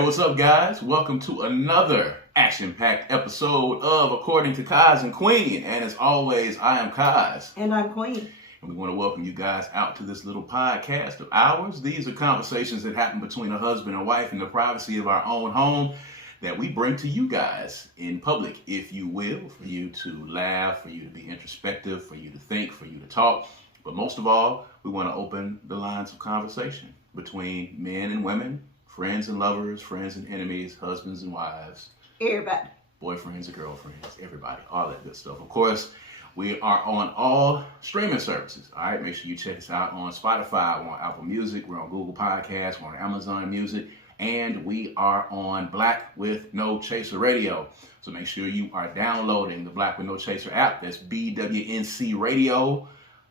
Hey, what's up, guys? Welcome to another action-packed episode of According to Kaz Queen. And as always, I am Kaz. And I'm Queen. And we want to welcome you guys out to this little podcast of ours. These are conversations that happen between a husband and wife in the privacy of our own home that we bring to you guys in public, if you will, for you to laugh, for you to be introspective, for you to think, for you to talk. But most of all, we want to open the lines of conversation between men and women, friends and lovers, friends and enemies, husbands and wives. Everybody. Boyfriends and girlfriends, everybody, all that good stuff. Of course, we are on all streaming services. All right, make sure you check us out on Spotify, we're on Apple Music, we're on Google Podcasts, we're on Amazon Music, and we are on Black with No Chaser Radio. So make sure you are downloading the Black with No Chaser app. That's bwncradio.com.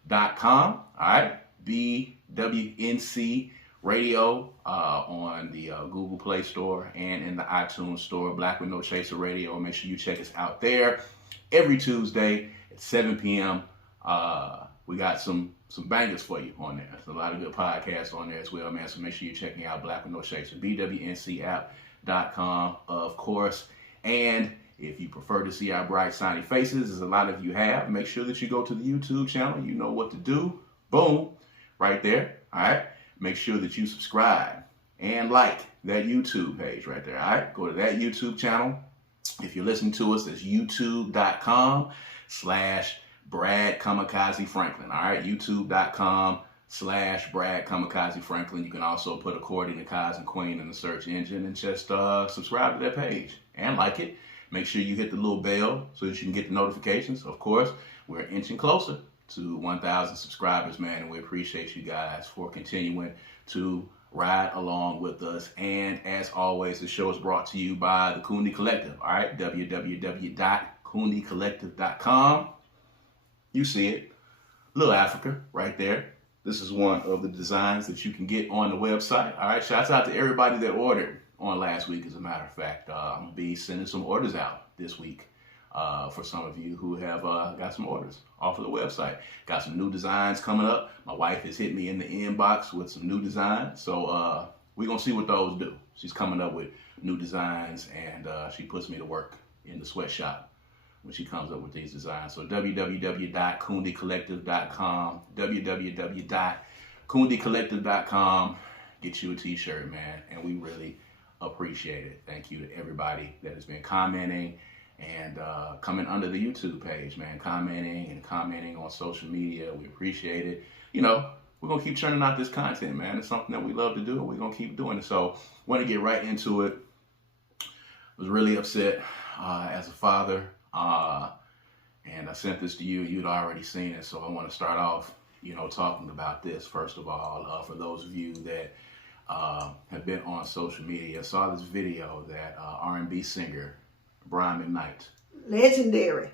All right, BWNC Radio on the Google Play Store and in the iTunes Store. Black with No Chaser Radio. Make sure you check us out there every Tuesday at 7 p.m. We got some bangers for you on there. There's a lot of good podcasts on there as well, man. So make sure you're checking out Black with No Chaser. BWNCapp.com, of course. And if you prefer to see our bright, shiny faces, as a lot of you have, make sure that you go to the YouTube channel. You know what to do. Boom. Right there. All right. Make sure that you subscribe and like that YouTube page right there. All right. Go to that YouTube channel. If you're listening to us, it's youtube.com/Brad Kamikaze Franklin. All right. youtube.com/Brad Kamikaze Franklin. You can also put According to Kaz Queen in the search engine and just subscribe to that page and like it. Make sure you hit the little bell so that you can get the notifications. Of course, we're inching closer to 1,000 subscribers, man, and we appreciate you guys for continuing to ride along with us. And as always, the show is brought to you by the Kundi Collective. All right, www.kundicollective.com. You see it, Little Africa right there. This is one of the designs that you can get on the website. All right, shouts out to everybody that ordered on last week. As a matter of fact, I'm gonna be sending some orders out this week. For some of you who have got some orders off of the website. Got some new designs coming up. My wife has hit me in the inbox with some new designs. So we're going to see what those do. She's coming up with new designs, and she puts me to work in the sweatshop when she comes up with these designs. So www.kundicollective.com, www.kundicollective.com. Get you a t-shirt, man, and we really appreciate it. Thank you to everybody that has been commenting and coming under the YouTube page, man, commenting on social media. We appreciate it. You know, we're going to keep churning out this content, man. It's something that we love to do, and we're going to keep doing it. So want to get right into it. I was really upset as a father, and I sent this to you. You'd already seen it, so I want to start off, talking about this. First of all, for those of you that have been on social media, saw this video that R&B singer McKnight, legendary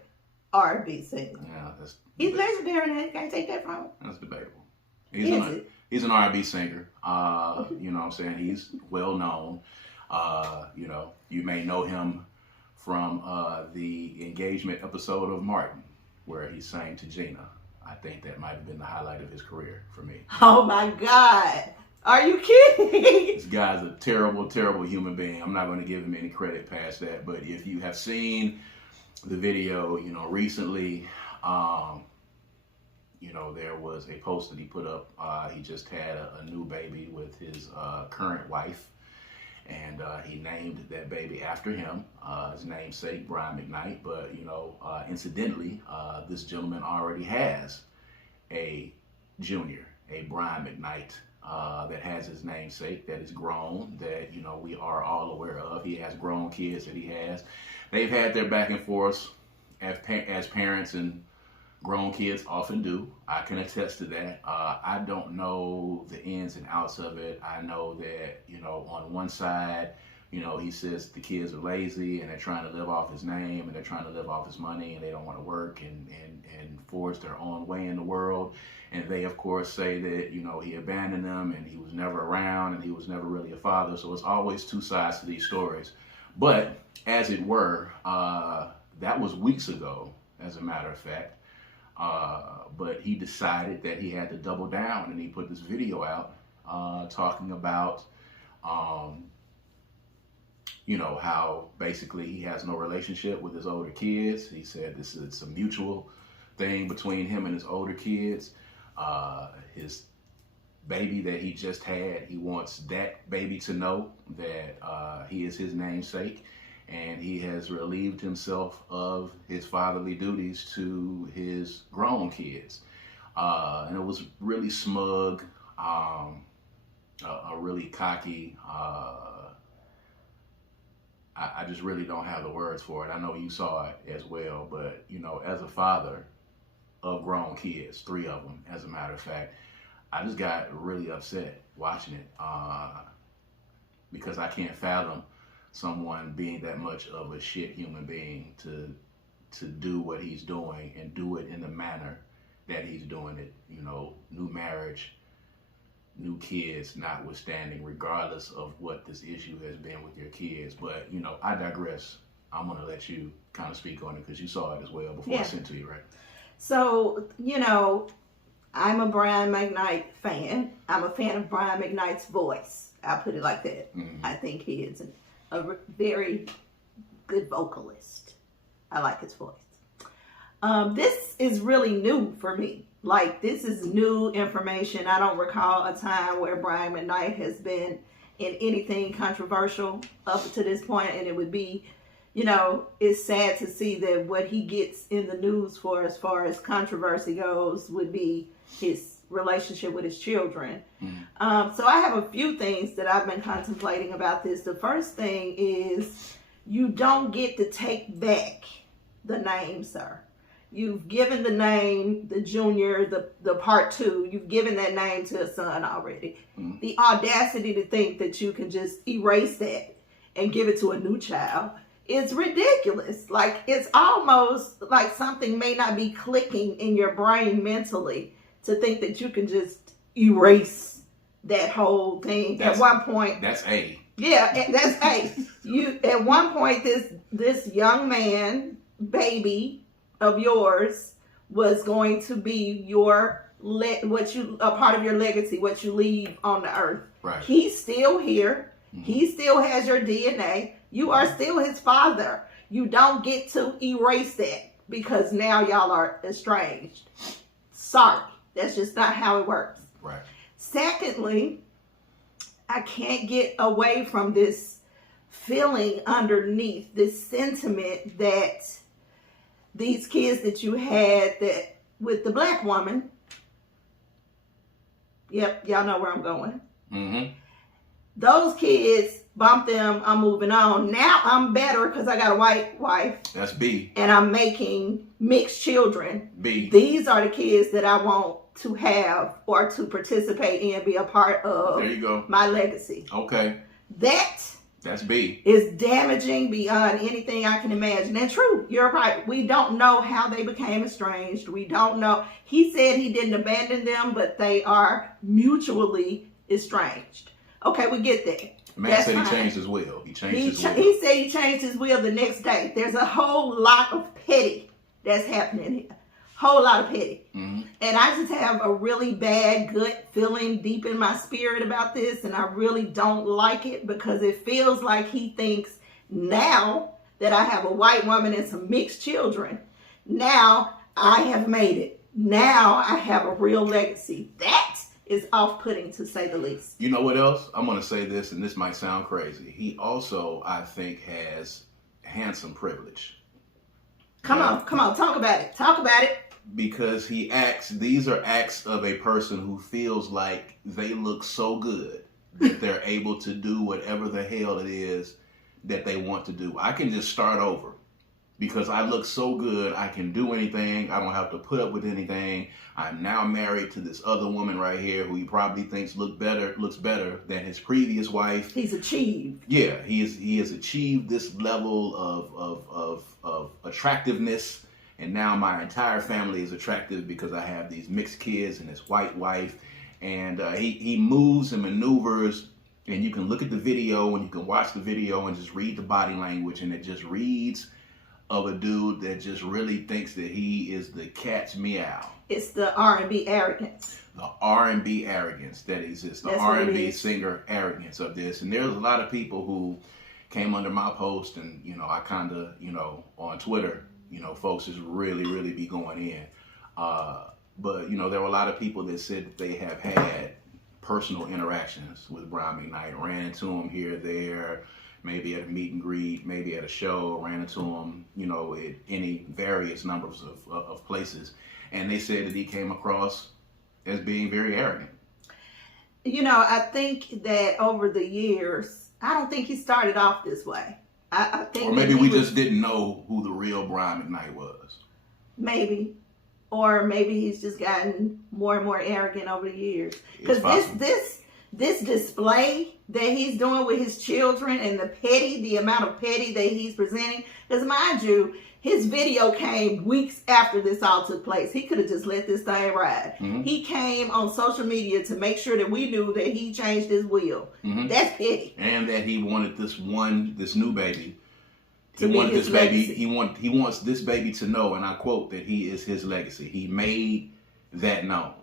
R&B singer. Yeah, he's legendary, and you can't take that from him. That's debatable. He's an R&B singer. You know what I'm saying? He's well known. You may know him from the engagement episode of Martin, where he sang to Gina. I think that might have been the highlight of his career for me. Oh my God. Are you kidding? This guy's a terrible, terrible human being. I'm not going to give him any credit past that. But if you have seen the video, recently, there was a post that he put up. He just had a new baby with his current wife. And he named that baby after him, his namesake, McKnight. But, incidentally, this gentleman already has a junior, a McKnight. That has his namesake, that is grown, that, we are all aware of. He has grown kids that he has. They've had their back and forth as parents and grown kids often do. I can attest to that. I don't know the ins and outs of it. I know that, on one side, he says the kids are lazy and they're trying to live off his name and they're trying to live off his money and they don't want to work and forge their own way in the world. And they, of course, say that, he abandoned them and he was never around and he was never really a father. So it's always two sides to these stories. But as it were, that was weeks ago, as a matter of fact. But he decided that he had to double down and he put this video out talking about you know, how basically he has no relationship with his older kids. He said it's a mutual thing between him and his older kids. His baby that he just had, he wants that baby to know that he is his namesake, and he has relieved himself of his fatherly duties to his grown kids. And it was really smug, a really cocky, I just really don't have the words for it. I know you saw it as well, but, you know, as a father of grown kids, 3 of them, as a matter of fact, I just got really upset watching it because I can't fathom someone being that much of a shit human being to do what he's doing and do it in the manner that he's doing it. You know, new marriage, new kids notwithstanding, regardless of what this issue has been with your kids. But, you know, I digress. I'm going to let you kind of speak on it because you saw it as well before I sent to you, right? So, you know, I'm a Brian McKnight fan. I'm a fan of Brian McKnight's voice. I'll put it like that. Mm-hmm. I think he is a very good vocalist. I like his voice. This is really new for me. Like, this is new information. I don't recall a time where Brian McKnight has been in anything controversial up to this point, and it would be, you know, it's sad to see that what he gets in the news for as far as controversy goes would be his relationship with his children. Mm-hmm. So I have a few things that I've been contemplating about this. The first thing is you don't get to take back the name, sir. You've given the name, the junior, the part 2, you've given that name to a son already. Mm-hmm. The audacity to think that you can just erase that and give it to a new child is ridiculous. Like, it's almost like something may not be clicking in your brain mentally to think that you can just erase that whole thing. At one point, that's A. Yeah, that's A. You at one point, this young man, baby of yours, was going to be your a part of your legacy, what you leave on the earth. Right. He's still here. Mm-hmm. He still has your DNA. You are still his father. You don't get to erase that because now y'all are estranged. Sorry. That's just not how it works. Right. Secondly, I can't get away from this feeling underneath, this sentiment that these kids that you had that with the black woman, yep, y'all know where I'm going. Mm-hmm. Those kids, bump them, I'm moving on. Now I'm better because I got a white wife. That's B. And I'm making mixed children. B. These are the kids that I want to have or to participate in, be a part of. There you go. My legacy. Okay. That's B. Is damaging beyond anything I can imagine. And true, you're right. We don't know how they became estranged. We don't know. He said he didn't abandon them, but they are mutually estranged. Okay, we get that. Man said he changed his will. He changed his will. He said he changed his will the next day. There's a whole lot of petty that's happening here. Whole lot of petty. Mm-hmm. And I just have a really bad gut feeling deep in my spirit about this, and I really don't like it because it feels like he thinks now that I have a white woman and some mixed children, now I have made it. Now I have a real legacy. That is off-putting, to say the least. You know what else? I'm going to say this, and this might sound crazy. He also, I think, has handsome privilege. Come on, talk about it. Because these are acts of a person who feels like they look so good that they're able to do whatever the hell it is that they want to do. I can just start over because I look so good. I can do anything. I don't have to put up with anything. I'm now married to this other woman right here who he probably thinks looks better than his previous wife. He's achieved. Yeah, he has achieved this level of attractiveness. And now my entire family is attractive because I have these mixed kids and this white wife. And he moves and maneuvers. And you can look at the video and you can watch the video and just read the body language. And it just reads of a dude that just really thinks that he is the cat's meow. It's the R&B arrogance. The R&B arrogance that exists. The R&B singer arrogance of this. And there's a lot of people who came under my post, and I kind of on Twitter, folks just really be going in. But there were a lot of people that said that they have had personal interactions with Brian McKnight, ran into him here, there, maybe at a meet and greet, maybe at a show, ran into him, at any various numbers of places. And they said that he came across as being very arrogant. I think that over the years, I don't think he started off this way. I think, or maybe we just didn't know who the real Brian McKnight was. Maybe. Or maybe he's just gotten more and more arrogant over the years. Because this display that he's doing with his children and the amount of petty that he's presenting. Because mind you, his video came weeks after this all took place. He could have just let this thing ride. Mm-hmm. He came on social media to make sure that we knew that he changed his will. Mm-hmm. That's petty. And that he wanted this new baby. He wanted this baby. He wants this baby to know, and I quote, that he is his legacy. He made that known.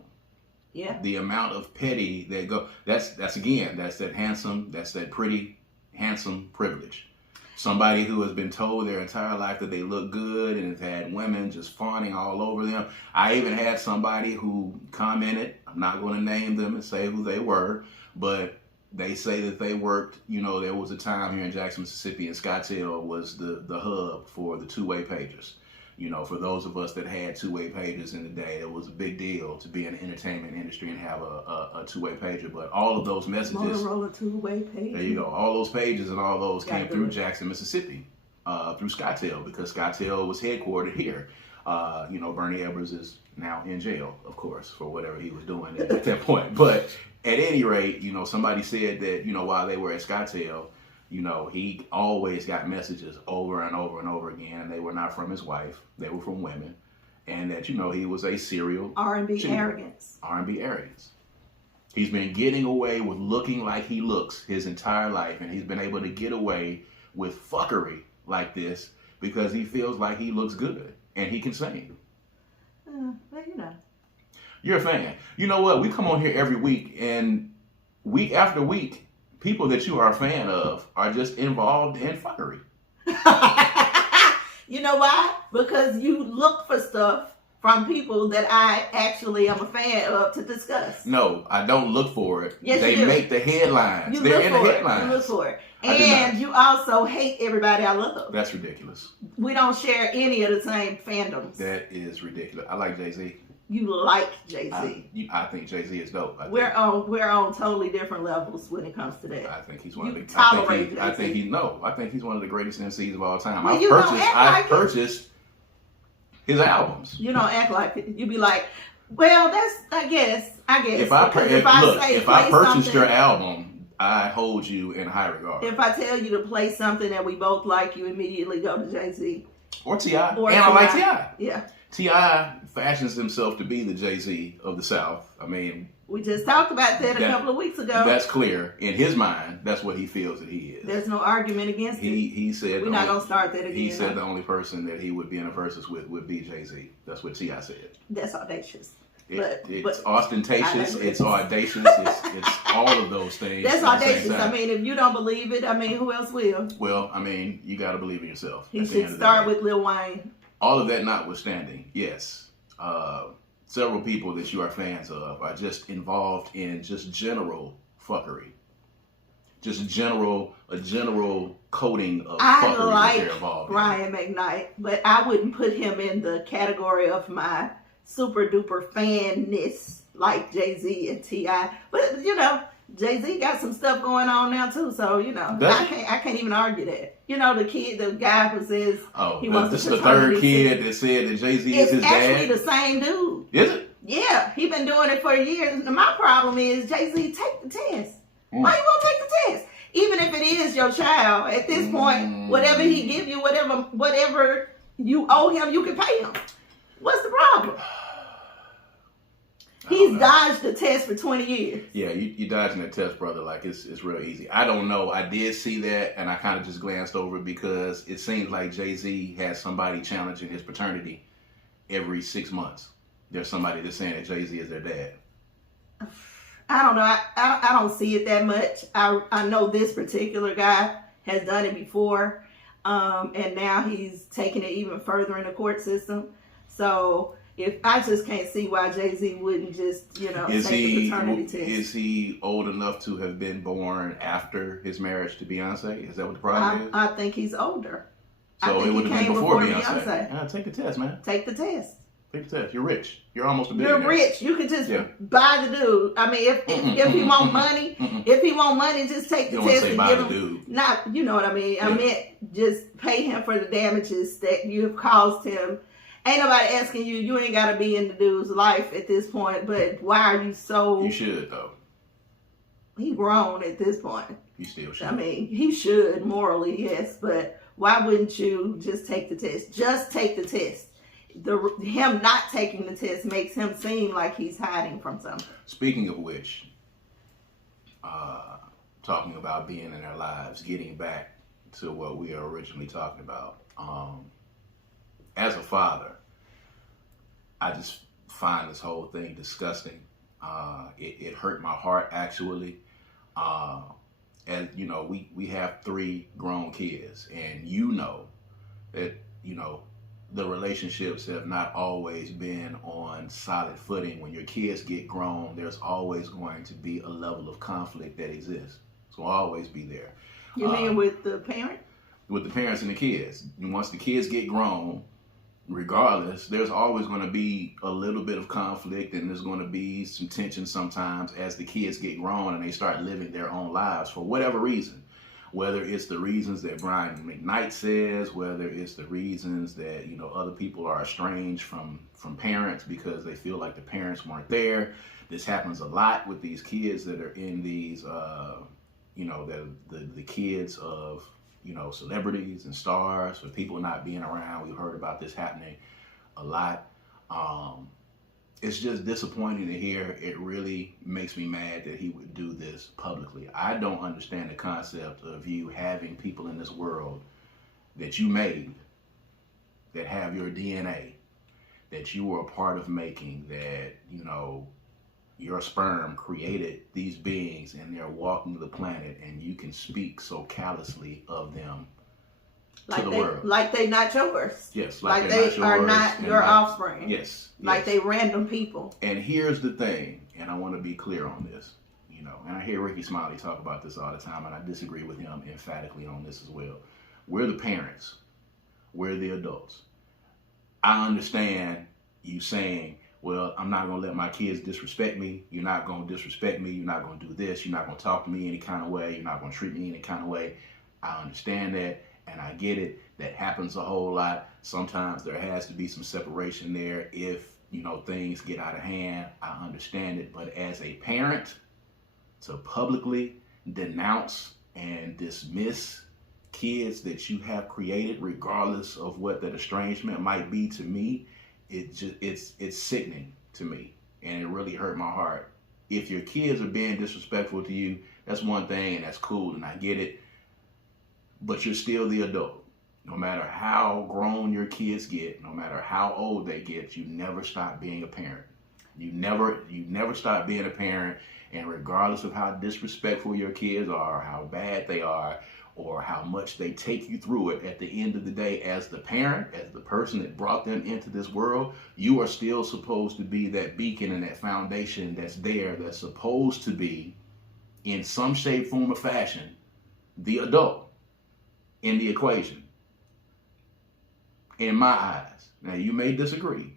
Yeah. The amount of petty that go. That's that handsome. That's that pretty, handsome privilege. Somebody who has been told their entire life that they look good and has had women just fawning all over them. I even had somebody who commented. I'm not going to name them and say who they were, but they say that they worked, there was a time here in Jackson, Mississippi, and Scottsdale was the hub for the two-way pagers. For those of us that had two-way pagers in the day, it was a big deal to be in the entertainment industry and have a two-way pager. But all of those messages... Motorola two-way pager. There you go. All those pages and all those came through Jackson, Mississippi, through Scottsdale, because Scottsdale was headquartered here. Bernie Ebbers is now in jail, of course, for whatever he was doing at that point. But at any rate, somebody said that, while they were at Scottsdale, he always got messages over and over and over again, and they were not from his wife. They were from women. And that, he was a serial R&B arrogance. R&B arrogance. He's been getting away with looking like he looks his entire life, and he's been able to get away with fuckery like this because he feels like he looks good and he can sing. Well, You're a fan. You know what? We come on here every week, and week after week, people that you are a fan of are just involved in fuckery. You know why? Because you look for stuff from people that I actually am a fan of to discuss. No, I don't look for it. Yes, they make the headlines. They're in the headlines. You look for it. And you also hate everybody I love. That's ridiculous. We don't share any of the same fandoms. That is ridiculous. I like Jay-Z. You like Jay-Z. I think Jay-Z is dope. We're on totally different levels when it comes to that. I think he's one of the. Tolerate I think he's one of the greatest MCs of all time. Well, I've purchased his albums. You don't act like it. You be like, well, that's I guess. If I purchased your album, I hold you in high regard. If I tell you to play something that we both like, you immediately go to Jay-Z or T.I. I like T.I. Yeah. T.I. fashions himself to be the Jay-Z of the South. I mean, we just talked about that a couple of weeks ago. That's clear. In his mind, that's what he feels that he is. There's no argument against it. He said we're not going to start that again. He said the only person that he would be in a versus with would be Jay-Z. That's what T.I. said. That's audacious. It's ostentatious. It's audacious. It's all of those things. That's audacious. I mean, if you don't believe it, who else will? Well, you got to believe in yourself. He should start with Lil Wayne. All of that notwithstanding, yes, several people that you are fans of are just involved in just general fuckery. Just a general coating of fuckery that they're involved in. I like Brian McKnight, but I wouldn't put him in the category of my super duper fanness like Jay-Z and T.I. But, Jay-Z got some stuff going on now too, so I can't even argue that. The guy who says he wants this is the third kid that said that Jay-Z is his dad. It's actually the same dude. Is it? Yeah, he been doing it for years. My problem is Jay-Z, take the test. Why you won't take the test? Even if it is your child, at this point, whatever he give you, whatever you owe him, you can pay him. What's the problem? He's dodged the test for 20 years. Yeah, you dodging the test, brother. Like, it's real easy. I don't know. I did see that, and I kind of just glanced over it because it seems like Jay-Z has somebody challenging his paternity every 6 months. There's somebody that's saying that Jay-Z is their dad. I don't know. I don't see it that much. I know this particular guy. has done it before, and now he's taking it even further in the court system. So if I just can't see why Jay-Z wouldn't just, take the paternity test. Is he old enough to have been born after his marriage to Beyonce? Is that what the problem is? I think he's older. So it would have been before Beyonce. Yeah, take the test, man. Take the test. Take the test. You're rich. You're almost a billionaire. You're rich. You could just buy the dude. I mean, if he want money, just take the test and give him. Dude. Not, you know what I mean. I meant just pay him for the damages that you have caused him. Ain't nobody asking you. You ain't got to be in the dude's life at this point. But why are you so? You should though. He grown at this point. He still should. I mean, he should morally, yes. But why wouldn't you just take the test? Just take the test. Him not taking the test makes him seem like he's hiding from something. Speaking of which, talking about being in their lives, getting back to what we are originally talking about. As a father, I just find this whole thing disgusting. It hurt my heart, actually. And, we have 3 grown kids, and that, the relationships have not always been on solid footing. When your kids get grown, there's always going to be a level of conflict that exists. So always be there. You mean with the parent? With the parents and the kids. And once the kids get grown, regardless, there's always going to be a little bit of conflict, and there's going to be some tension sometimes as the kids get grown and they start living their own lives for whatever reason. Whether it's the reasons that Brian McKnight says, whether it's the reasons that, other people are estranged from parents because they feel like the parents weren't there. This happens a lot with these kids that are in these, the kids of, celebrities and stars, with people not being around. We've heard about this happening a lot. It's just disappointing to hear. It really makes me mad that he would do this publicly. I don't understand the concept of you having people in this world that you made, that have your DNA, that you were a part of making, that, your sperm created these beings and they're walking the planet, and you can speak so callously of them to the world. Like they not yours. Yes. Like they are not your offspring. Yes. Like they random people. And here's the thing, and I want to be clear on this, and I hear Ricky Smiley talk about this all the time, and I disagree with him emphatically on this as well. We're the parents. We're the adults. I understand you saying, well, I'm not going to let my kids disrespect me. You're not going to disrespect me. You're not going to do this. You're not going to talk to me any kind of way. You're not going to treat me any kind of way. I understand that, and I get it. That happens a whole lot. Sometimes there has to be some separation there if, things get out of hand. I understand it. But as a parent, to publicly denounce and dismiss kids that you have created, regardless of what that estrangement might be, to me, it's sickening to me, and it really hurt my heart. If your kids are being disrespectful to you, that's one thing, and that's cool, and I get it. But you're still the adult. No matter how grown your kids get, no matter how old they get, you never stop being a parent. You never stop being a parent, and regardless of how disrespectful your kids are, how bad they are, or how much they take you through it, at the end of the day, as the parent, as the person that brought them into this world, you are still supposed to be that beacon and that foundation that's there, that's supposed to be, in some shape, form, or fashion, the adult in the equation. In my eyes. Now, you may disagree,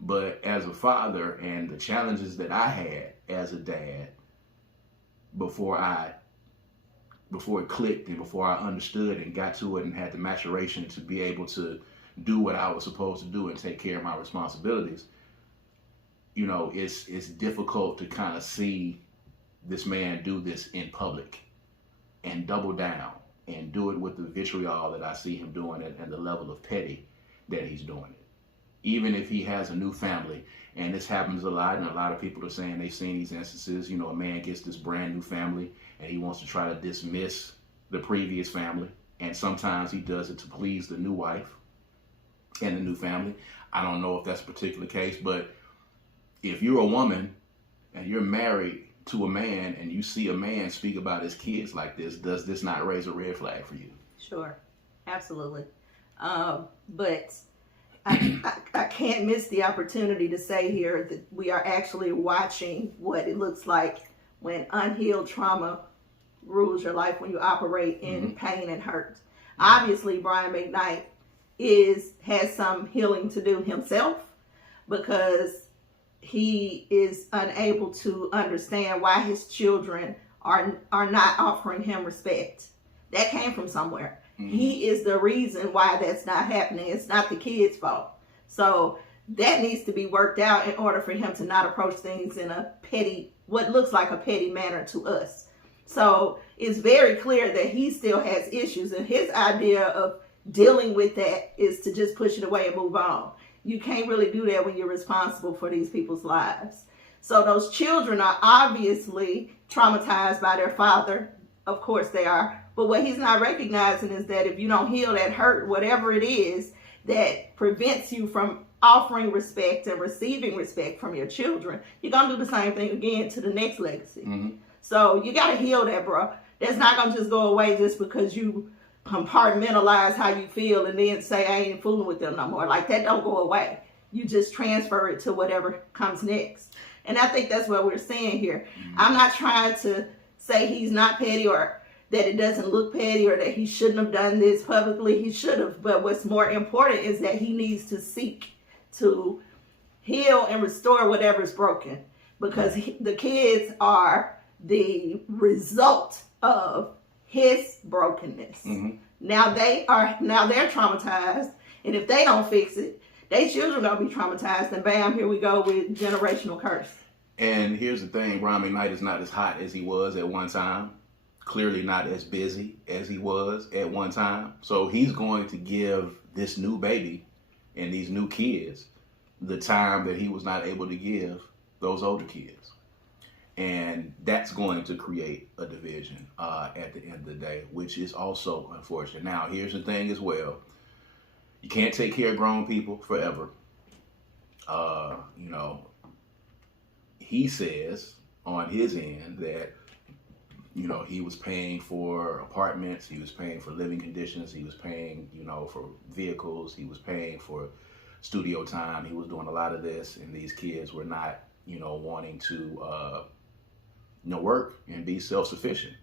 but as a father, and the challenges that I had as a dad before it clicked and before I understood and got to it and had the maturation to be able to do what I was supposed to do and take care of my responsibilities, it's difficult to kind of see this man do this in public and double down and do it with the vitriol that I see him doing it and the level of petty that he's doing it. Even if he has a new family, and this happens a lot, and a lot of people are saying they've seen these instances, a man gets this brand new family and he wants to try to dismiss the previous family, and sometimes he does it to please the new wife and the new family. I don't know if that's a particular case, but if you're a woman and you're married to a man and you see a man speak about his kids like this, does this not raise a red flag for you? Sure, absolutely. But I can't miss the opportunity to say here that we are actually watching what it looks like when unhealed trauma rules your life, when you operate in pain and hurt. Obviously, Brian McKnight has some healing to do himself, because he is unable to understand why his children are not offering him respect. That came from somewhere. He is the reason why that's not happening. It's not the kid's fault. So that needs to be worked out in order for him to not approach things in a petty, what looks like a petty manner to us. So it's very clear that he still has issues, and his idea of dealing with that is to just push it away and move on. You can't really do that when you're responsible for these people's lives. So those children are obviously traumatized by their father. Of course they are. But what he's not recognizing is that if you don't heal that hurt, whatever it is that prevents you from offering respect and receiving respect from your children, you're going to do the same thing again to the next legacy. So you got to heal that, bro. That's not going to just go away just because you compartmentalize how you feel and then say, I ain't fooling with them no more. Like, that don't go away. You just transfer it to whatever comes next. And I think that's what we're seeing here. I'm not trying to say he's not petty or that it doesn't look petty or that he shouldn't have done this publicly. He should have. But what's more important is that he needs to seek to heal and restore whatever's broken, because the kids are the result of his brokenness. Now they're traumatized, and if they don't fix it, their children gonna be traumatized, and bam, here we go with generational curse. And here's the thing, Brian McKnight is not as hot as he was at one time. Clearly not as busy as he was at one time. So he's going to give this new baby and these new kids the time that he was not able to give those older kids. And that's going to create a division at the end of the day, which is also unfortunate. Now, here's the thing as well. You can't take care of grown people forever. He says on his end that, he was paying for apartments, he was paying for living conditions, he was paying, for vehicles, he was paying for studio time, he was doing a lot of this, and these kids were not, wanting to, work and be self-sufficient.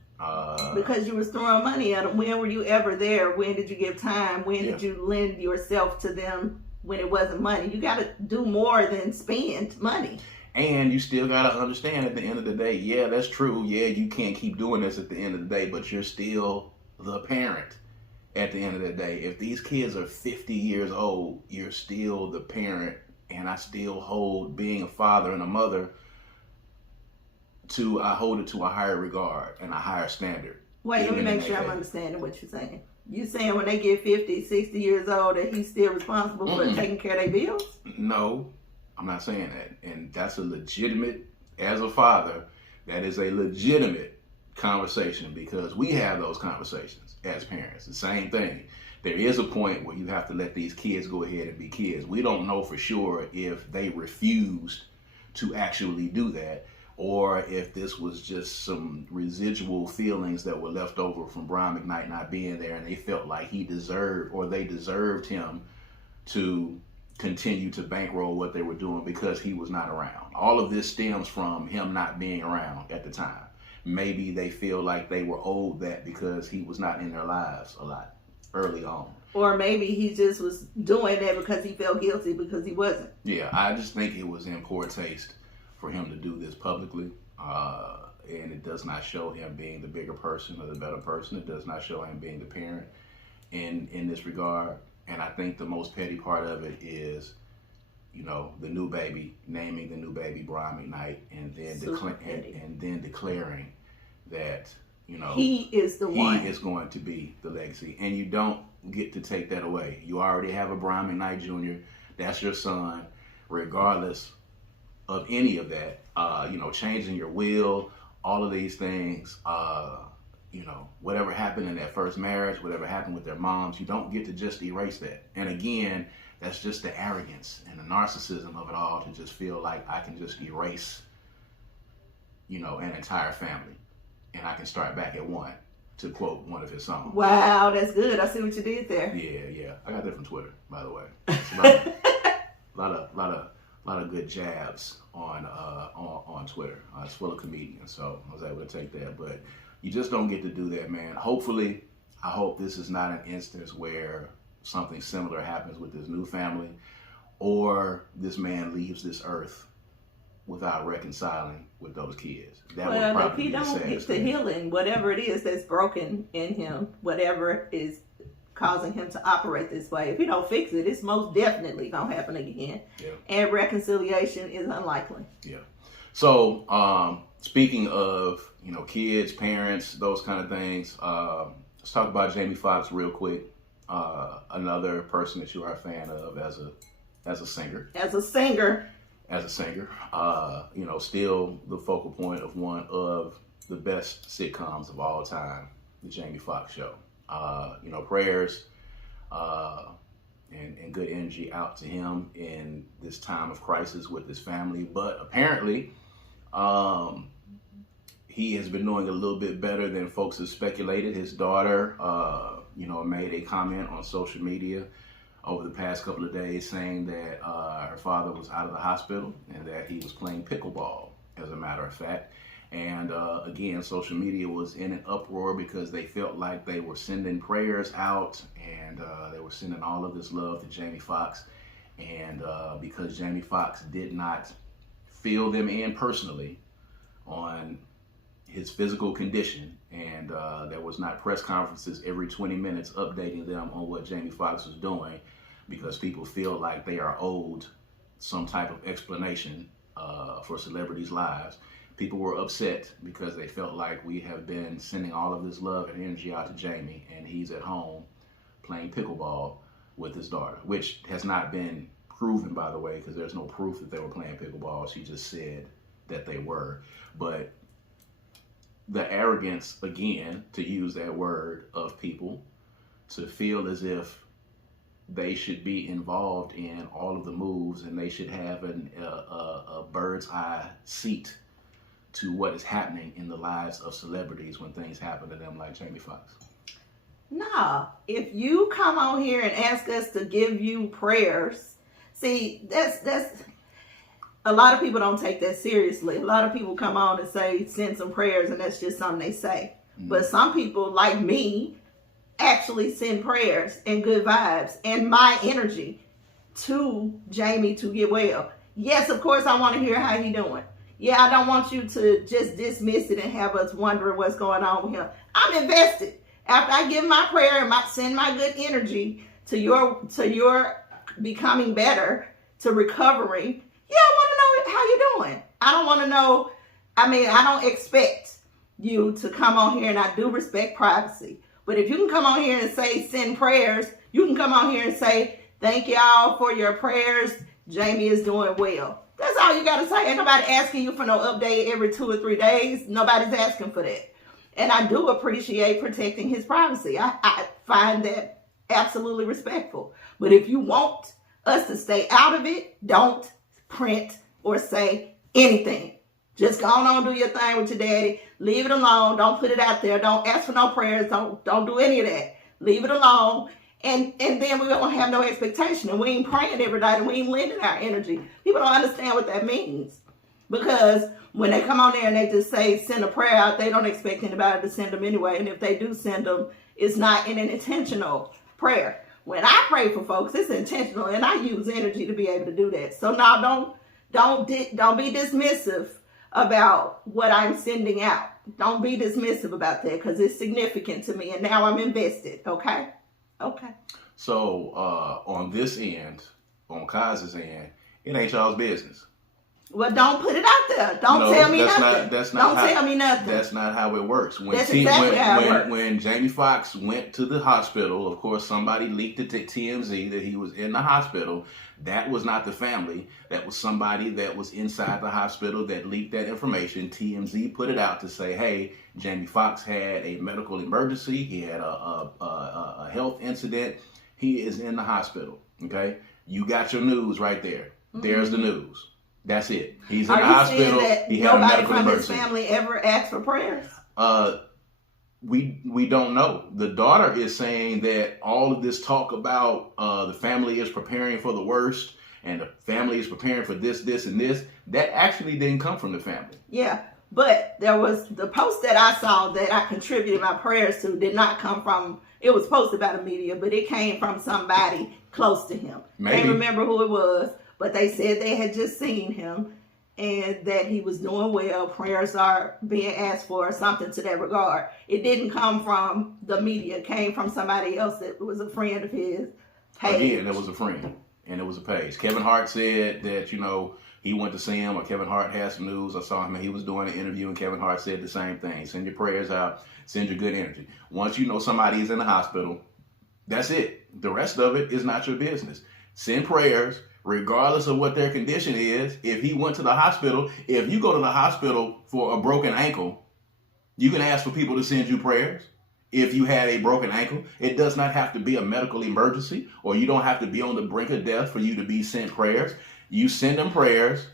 Because you was throwing money at them. When were you ever there? When did you give time? When did you lend yourself to them when it wasn't money? You got to do more than spend money. And you still got to understand at the end of the day, yeah, that's true. Yeah, you can't keep doing this at the end of the day, but you're still the parent at the end of the day. If these kids are 50 years old, you're still the parent. And I still hold being a father and a mother I hold it to a higher regard and a higher standard. Wait, let me make sure I'm understanding what you're saying. You saying when they get 50, 60 years old that he's still responsible for taking care of their bills? No, I'm not saying that. And that's a legitimate, as a father, that is a legitimate conversation, because we have those conversations as parents. The same thing. There is a point where you have to let these kids go ahead and be kids. We don't know for sure if they refused to actually do that, or if this was just some residual feelings that were left over from Brian McKnight not being there, and they felt like they deserved him to continue to bankroll what they were doing because he was not around. All of this stems from him not being around at the time. Maybe they feel like they were owed that because he was not in their lives a lot early on. Or maybe he just was doing that because he felt guilty because he wasn't. Yeah, I just think it was in poor taste for him to do this publicly, and it does not show him being the bigger person or the better person. It does not show him being the parent in this regard. And I think the most petty part of it is, the new baby, naming the new baby Brian McKnight, and then declaring that, he is the one. He is going to be the legacy, and you don't get to take that away. You already have a Brian McKnight Jr. That's your son, regardless of any of that, changing your will, all of these things, whatever happened in that first marriage, whatever happened with their moms, you don't get to just erase that. And again, that's just the arrogance and the narcissism of it all, to just feel like I can just erase, an entire family, and I can start back at one, to quote one of his songs. Wow, that's good. I see what you did there. Yeah. I got that from Twitter, by the way. It's a lot of good jabs on Twitter. It's full of comedians, so I was able to take that. But you just don't get to do that, man. Hopefully, I hope this is not an instance where something similar happens with this new family, or this man leaves this earth without reconciling with those kids. That would Well, if probably he be the don't saddest get the thing. healing, whatever it is that's broken in him, whatever is causing him to operate this way, if he don't fix it, it's most definitely gonna happen again. Yeah. And reconciliation is unlikely. Yeah. So, speaking of, kids, parents, those kind of things, let's talk about Jamie Foxx real quick. Another person that you are a fan of as a singer. As a singer, Still the focal point of one of the best sitcoms of all time, the Jamie Foxx Show. Prayers and good energy out to him in this time of crisis with his family. But apparently, he has been doing a little bit better than folks have speculated. His daughter, made a comment on social media over the past couple of days saying that her father was out of the hospital and that he was playing pickleball, as a matter of fact. And again, social media was in an uproar because they felt like they were sending prayers out, and they were sending all of this love to Jamie Foxx. And because Jamie Foxx did not fill them in personally on his physical condition, and there was not press conferences every 20 minutes updating them on what Jamie Foxx was doing, because people feel like they are owed some type of explanation for celebrities' lives. People were upset because they felt like we have been sending all of this love and energy out to Jamie, and he's at home playing pickleball with his daughter, which has not been proven, by the way, because there's no proof that they were playing pickleball. She just said that they were. But the arrogance, again, to use that word, of people to feel as if they should be involved in all of the moves and they should have a bird's eye seat to what is happening in the lives of celebrities when things happen to them, like Jamie Foxx. nah. If you come on here and ask us to give you prayers, see, that's a lot of people don't take that seriously. A lot of people come on and say, send some prayers, and that's just something they say. Mm-hmm. But some people, like me, actually send prayers and good vibes and my energy to Jamie to get well. Yes, of course, I want to hear how he doing. Yeah, I don't want you to just dismiss it and have us wondering what's going on with him. I'm invested. After I give my prayer and send my good energy to your becoming better, to recovering, yeah, I want to know how you're doing. I don't want to know, I don't expect you to come on here, and I do respect privacy. But if you can come on here and say, send prayers, you can come on here and say, thank y'all for your prayers. Jamie is doing well. That's all you got to say. Ain't nobody asking you for no update every 2 or 3 days. Nobody's asking for that. And I do appreciate protecting his privacy. I find that absolutely respectful. But if you want us to stay out of it, don't print or say anything. Just go on, do your thing with your daddy. Leave it alone. Don't put it out there. Don't ask for no prayers. Don't do any of that. Leave it alone. And then we won't have no expectation. And we ain't praying every night, and we ain't lending our energy. People don't understand what that means. Because when they come on there and they just say, send a prayer out, they don't expect anybody to send them anyway. And if they do send them, it's not in an intentional prayer. When I pray for folks, it's intentional, and I use energy to be able to do that. So now don't be dismissive about what I'm sending out. Don't be dismissive about that, because it's significant to me, and now I'm invested. Okay. So on this end, on Kaz's end, it ain't y'all's business. Well, don't put it out there. Don't tell me nothing. Don't tell me nothing. That's not how it works. That's exactly how it works. When Jamie Foxx went to the hospital, of course, somebody leaked it to TMZ that he was in the hospital. That was not the family. That was somebody that was inside the hospital that leaked that information. TMZ put it out to say, hey, Jamie Foxx had a medical emergency. He had a health incident. He is in the hospital. Okay? You got your news right there. Mm-hmm. There's the news. That's it. He's in Are the you hospital. saying that He had a nobody medical from his emergency. family ever asked for prayers? We don't know. The daughter is saying that all of this talk about the family is preparing for the worst and the family is preparing for this, and this, that actually didn't come from the family. Yeah, but there was the post that I saw that I contributed my prayers to did not come from, it was posted by the media, but it came from somebody close to him. Maybe. Can't remember who it was, but they said they had just seen him and that he was doing well. Prayers are being asked for or something to that regard. It didn't come from the media. It came from somebody else that was a friend of his. Page. Again, it was a friend and it was a page. Kevin Hart said that, he went to see him, or Kevin Hart had some news. I saw him and he was doing an interview and Kevin Hart said the same thing. Send your prayers out, send your good energy. Once you know somebody is in the hospital, that's it. The rest of it is not your business. Send prayers, regardless of what their condition is. If he went to the hospital, if you go to the hospital for a broken ankle, you can ask for people to send you prayers. If you had a broken ankle, it does not have to be a medical emergency, or you don't have to be on the brink of death for you to be sent prayers. You send them prayers,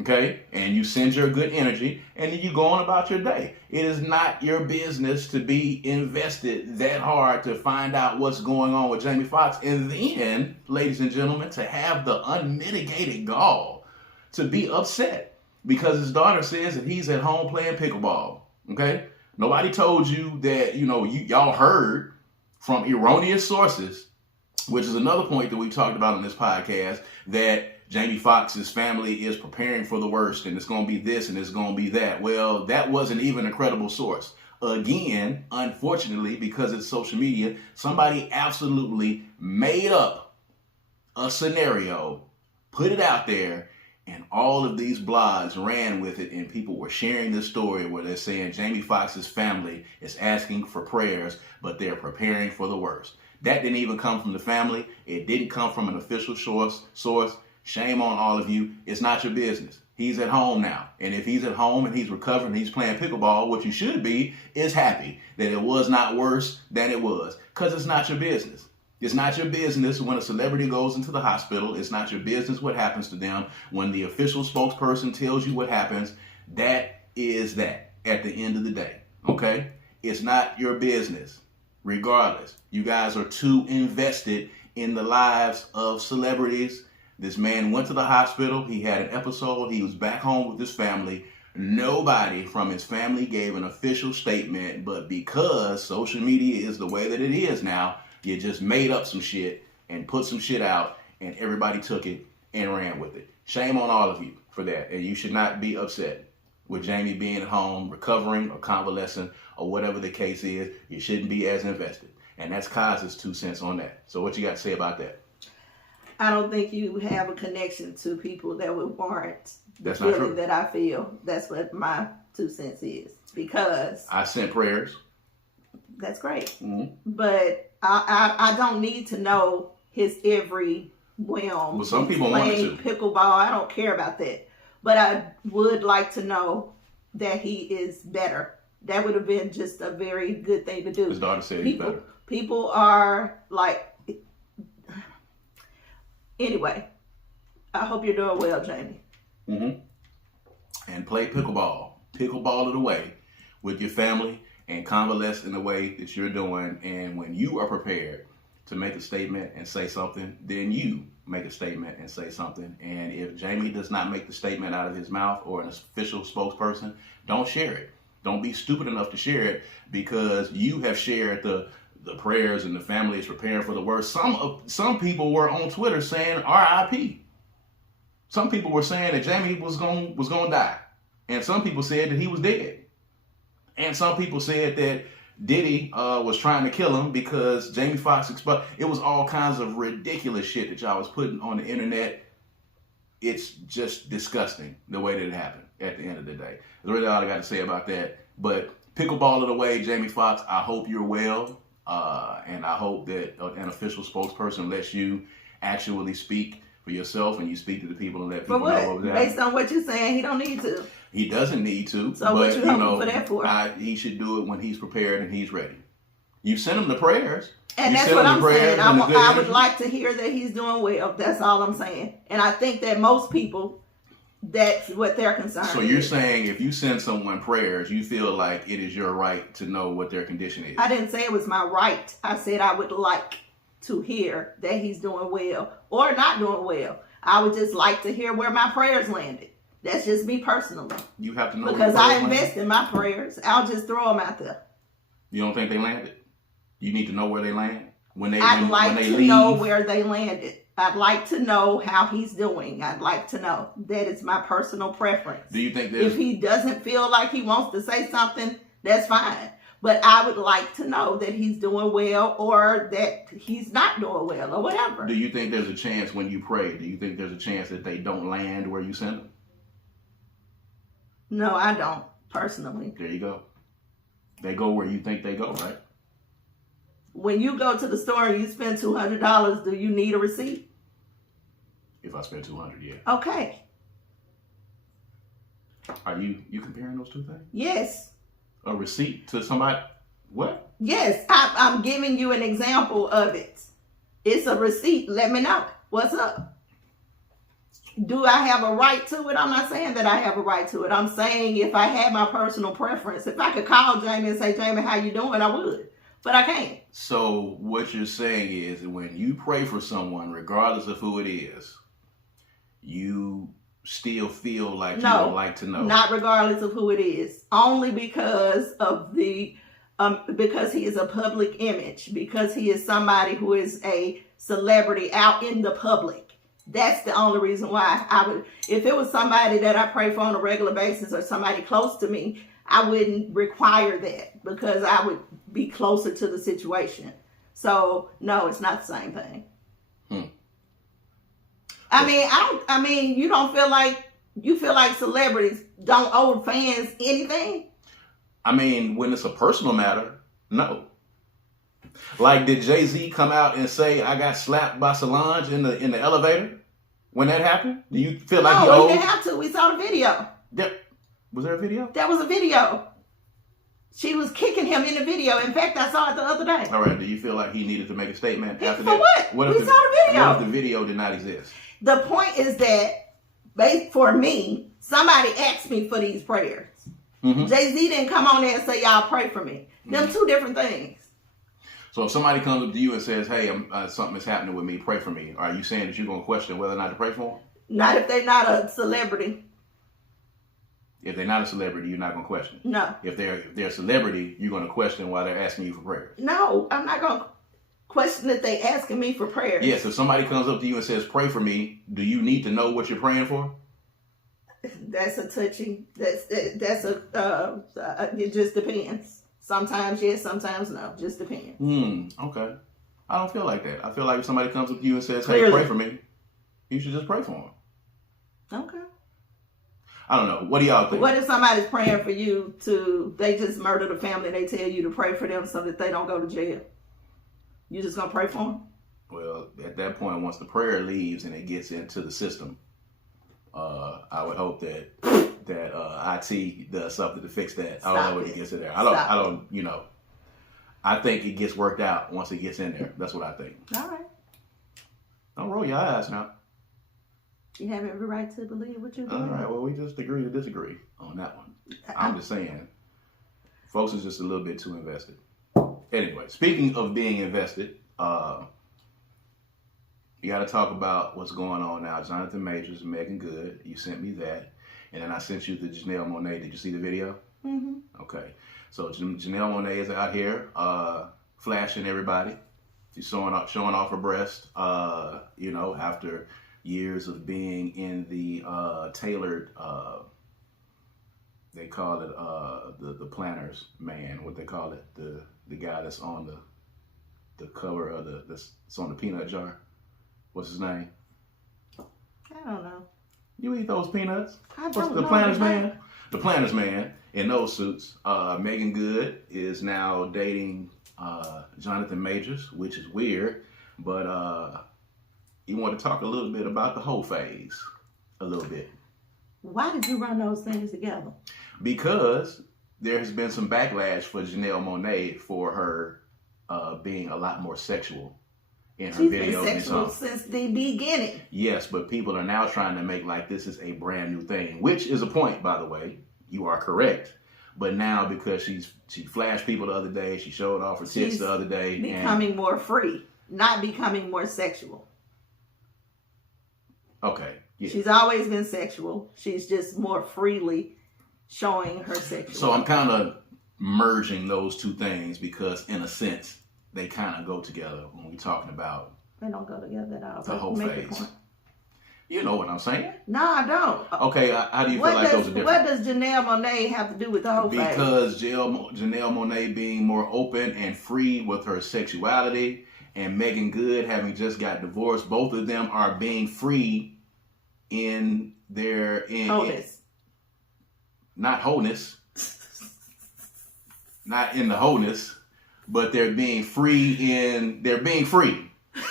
okay, and you send your good energy, and then you go on about your day. It is not your business to be invested that hard to find out what's going on with Jamie Foxx, and then, ladies and gentlemen, to have the unmitigated gall to be upset because his daughter says that he's at home playing pickleball, okay? Nobody told you that, y'all heard from erroneous sources, which is another point that we talked about on this podcast, that Jamie Foxx's family is preparing for the worst and it's going to be this and it's going to be that. Well, that wasn't even a credible source. Again, unfortunately, because it's social media, somebody absolutely made up a scenario, put it out there, and all of these blogs ran with it, and people were sharing this story where they're saying Jamie Foxx's family is asking for prayers, but they're preparing for the worst. That didn't even come from the family. It didn't come from an official source. Shame on all of you. It's not your business. He's at home now. And if he's at home and he's recovering and he's playing pickleball, what you should be is happy that it was not worse than it was, because it's not your business. It's not your business when a celebrity goes into the hospital. It's not your business what happens to them. When the official spokesperson tells you what happens, that is that at the end of the day, okay? It's not your business. Regardless, you guys are too invested in the lives of celebrities. This man went to the hospital. He had an episode. He was back home with his family. Nobody from his family gave an official statement, but because social media is the way that it is now, you just made up some shit and put some shit out, and everybody took it and ran with it. Shame on all of you for that, and you should not be upset with Jamie being at home, recovering or convalescing or whatever the case is. You shouldn't be as invested. And that's Kaz's 2 cents on that. So what you got to say about that? I don't think you have a connection to people that would warrant the That's not feeling true. that I feel. That's what my 2 cents is. Because I sent prayers. that's great. Mm-hmm. But I don't need to know his every whim. Well, some He's people wanted playing to. pickleball. I don't care about that. But I would like to know that he is better. That would have been just a very good thing to do. His daughter said he's better. People are like... Anyway, I hope you're doing well, Jamie. Mm-hmm. And play pickleball. Pickleball it away with your family and convalesce in the way that you're doing. And when you are prepared to make a statement and say something, then you make a statement and say something. And if Jamie does not make the statement out of his mouth or an official spokesperson, don't share it. Don't be stupid enough to share it because you have shared the prayers and the family is preparing for the worst. Some people were on Twitter saying RIP. Some people were saying that Jamie was going to die. And some people said that he was dead. And some people said that Diddy was trying to kill him because Jamie Foxx exposed. It was all kinds of ridiculous shit that y'all was putting on the internet. It's just disgusting the way that it happened at the end of the day. That's really all I got to say about that. But pickleball it away, Jamie Foxx. I hope you're well. And I hope that an official spokesperson lets you actually speak for yourself and you speak to the people and let people know what was happening. Based on what you're saying, he don't need to. He doesn't need to. So what you hoping for that for? He should do it when he's prepared and he's ready. You send him the prayers. And that's what I'm saying. I would like to hear that he's doing well. That's all I'm saying. And I think that most people that's what their concern So you're saying if you send someone prayers, you feel like it is your right to know what their condition is? I didn't say it was my right. I said I would like to hear that he's doing well or not doing well. I would just like to hear where my prayers landed. That's just me personally. You have to know because I invest in my prayers. I'll just throw them out there. You don't think they landed? You need to know where they land I'd like to know where they landed. I'd like to know how he's doing. I'd like to know. That is my personal preference. Do you think if he doesn't feel like he wants to say something, that's fine. But I would like to know that he's doing well or that he's not doing well or whatever. Do you think there's a chance when you pray, do you think there's a chance that they don't land where you send them? No, I don't, personally. There you go. They go where you think they go, right? When you go to the store and you spend $200, do you need a receipt? If I spend $200, yeah. Okay. Are you comparing those two things? Yes. A receipt to somebody? What? Yes, I'm giving you an example of it. It's a receipt. Let me know. What's up? Do I have a right to it? I'm not saying that I have a right to it. I'm saying if I had my personal preference, if I could call Jamie and say, Jamie, how you doing? I would. But I can't. So what you're saying is when you pray for someone, regardless of who it is, you still feel like you don't like to know. Not regardless of who it is. Only because of the because he is a public image, because he is somebody who is a celebrity out in the public. That's the only reason why I would. If it was somebody that I pray for on a regular basis or somebody close to me, I wouldn't require that because I would be closer to the situation. So no, it's not the same thing. I mean, you don't feel like celebrities don't owe fans anything? I mean, when it's a personal matter, no. Like, did Jay-Z come out and say, I got slapped by Solange in the elevator when that happened? Do you feel like he owed? No, he didn't have to. We saw the video. Was there a video? There was a video. She was kicking him in the video. In fact, I saw it the other day. All right. Do you feel like he needed to make a statement after that? For what? We saw the video. What if the video did not exist? The point is that, for me, somebody asked me for these prayers. Mm-hmm. Jay-Z didn't come on there and say, y'all pray for me. Them two different things. So if somebody comes up to you and says, hey, something is happening with me, pray for me, are you saying that you're going to question whether or not to pray for them? Not if they're not a celebrity. If they're not a celebrity, you're not going to question. No. If they're a celebrity, you're going to question why they're asking you for prayers. No, I'm not going to question that they asking me for prayers. Yes, if somebody comes up to you and says, pray for me, do you need to know what you're praying for? That's a touchy. It just depends. Sometimes yes, sometimes no. Just depends. Okay. I don't feel like that. I feel like if somebody comes up to you and says, hey, Clearly. pray for me, you should just pray for them. Okay. I don't know. What do y'all think? What if somebody's praying for you they just murdered a family and they tell you to pray for them so that they don't go to jail? You just gonna pray for them? Well, at that point, once the prayer leaves and it gets into the system, I would hope that IT does something to fix that. I don't know when it gets in there. I think it gets worked out once it gets in there. That's what I think. All right. Don't roll your eyes now. You have every right to believe what you believe. All right. Well, we just agree to disagree on that one. I'm just saying, folks is just a little bit too invested. Anyway, speaking of being invested, you got to talk about what's going on now. Jonathan Majors and Megan Good. You sent me that. And then I sent you the Janelle Monae. Did you see the video? Mm-hmm. Okay. So Janelle Monae is out here flashing everybody. She's showing off her breast, after years of being in the tailored, they call it the planner's man, what they call it, the guy that's on the cover of that's on the peanut jar. What's his name? I don't know. You eat those peanuts? What's the planner's man? The planner's man in those suits. Megan Good is now dating Jonathan Majors, which is weird, but you want to talk a little bit about the whole phase, a little bit. Why did you run those things together? Because there has been some backlash for Janelle Monae for her being a lot more sexual in her She's videos been and sexual songs. since the beginning. Yes, but people are now trying to make like this is a brand new thing, which is a point, by the way. You are correct. But now because she flashed people the other day, she showed off her tits the other day. Becoming more free, not becoming more sexual. Okay. Yeah. She's always been sexual. She's just more freely showing her sexuality. So I'm kind of merging those two things because in a sense, they kind of go together when we're talking about they don't go together at all. The whole phase. You know what I'm saying? No, I don't. Okay, how do you feel like those are different? What does Janelle Monae have to do with the whole phase? Because Janelle Monae being more open and free with her sexuality, and Megan Good having just got divorced, both of them are being free in their wholeness. Not wholeness, not in the wholeness, but they're being free.